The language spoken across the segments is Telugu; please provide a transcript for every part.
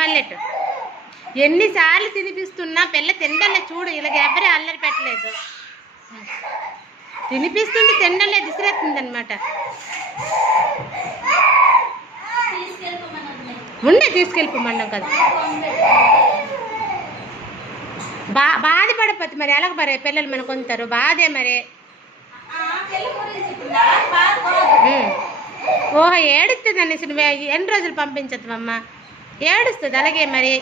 మల్లెట్టు ఎన్నిసార్లు తినిపిస్తున్నా పిల్ల తిండలే చూడు, ఇలాగ ఎవరే అల్లరి పెట్టలేదు. తినిపిస్తుంది తిండలే విసిరేస్తుంది అనమాట. ఉండే తీసుకెళ్ళిపోమన్నాం కదా. బాధపడపోతే మరి ఎలాగ మరి పిల్లలు మన కొంటారు బాధే మరి. ఓహో ఏడుస్తుంది అనేసి నువ్వు ఎన్ని రోజులు పంపించద్దమ్మా, ఏడుస్తుంది. అలాగే మరి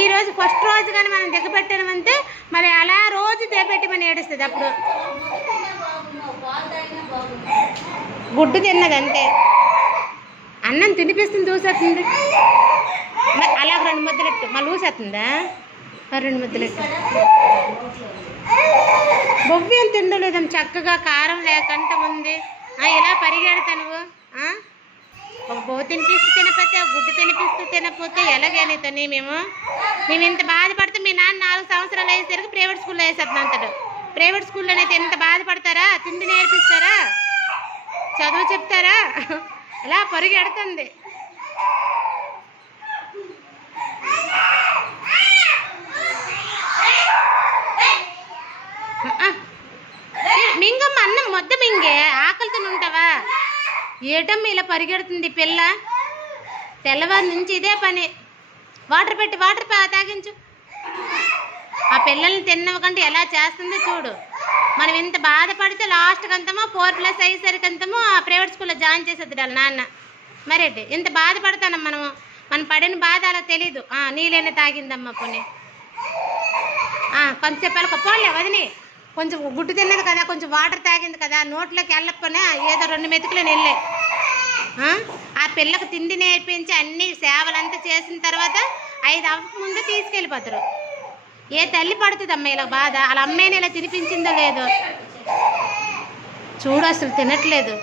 ఈరోజు ఫస్ట్ రోజు కానీ మనం దిగబెట్టామంటే మరి అలా రోజు దిగబెట్టి మనం ఏడుస్తుంది. అప్పుడు గుడ్డు తిన్నది అంతే, అన్నం తినిపిస్తుంది చూసేస్తుంది. అలాగ 2 ముద్దలెట్టు మళ్ళీ ఊసేస్తుందా, 2 ముద్దలెట్టు. బొవ్వి అని తిండలేదమ్మ, చక్కగా కారం లేకుండా ఉంది. ఇలా పరిగెడతా నువ్వు. ఒక బొవ్వు తినిపిస్తూ తినపోతే, ఒక గుడ్డు తినిపిస్తూ తినపోతే ఎలాగైనా మేము ఇంత బాధపడితే మీ నాన్న 4 సంవత్సరాలు అయ్యేసరికి ప్రైవేట్ స్కూల్లో వేసేద్దాం అంటాడు. ప్రైవేట్ స్కూల్లో అయితే ఎంత బాధపడతారా, తిండి నేర్పిస్తారా, చదువు చెప్తారా? ఇలా పరిగెడుతుంది. మింగమ్మ అన్నం మొద్ద మింగే, ఆకలితో ఉంటావా? ఏటమ్మ ఇలా పరిగెడుతుంది పిల్ల. తెల్లవారి నుంచి ఇదే పని. వాటర్ పెట్టి తాగించు. ఆ పిల్లల్ని తిన్నవకంటే ఎలా చేస్తుందో చూడు. మనం ఇంత బాధపడితే లాస్ట్కి అంతమో 4+ అయ్యేసరికి అంతమో ఆ ప్రైవేట్ స్కూల్లో జాయిన్ చేసేది వాళ్ళ నాన్న. మరేంటి ఇంత బాధపడతానమ్మ మనం పడిన బాధ అలా తెలీదు. నీళ్ళైనా తాగిందమ్మా పోనీ. కొంచెం చెప్పాలి పోలే వదిని, కొంచెం గుడ్డు తిన్నది కదా, కొంచెం వాటర్ తాగింది కదా, నోట్లోకి వెళ్ళకపోయినా ఏదో 2 మెతుకులు వెళ్ళే. ఆ పిల్లకు తిండి నేర్పించి అన్ని సేవలంతా చేసిన తర్వాత 5 అవ్వక ముందు తీసుకెళ్ళిపోతారు. ఏ తల్లి పడుతుందమ్మ ఇలా బాధ? వాళ్ళ అమ్మాయిని ఇలా తినిపించిందో లేదో చూడు, అసలు తినట్లేదు.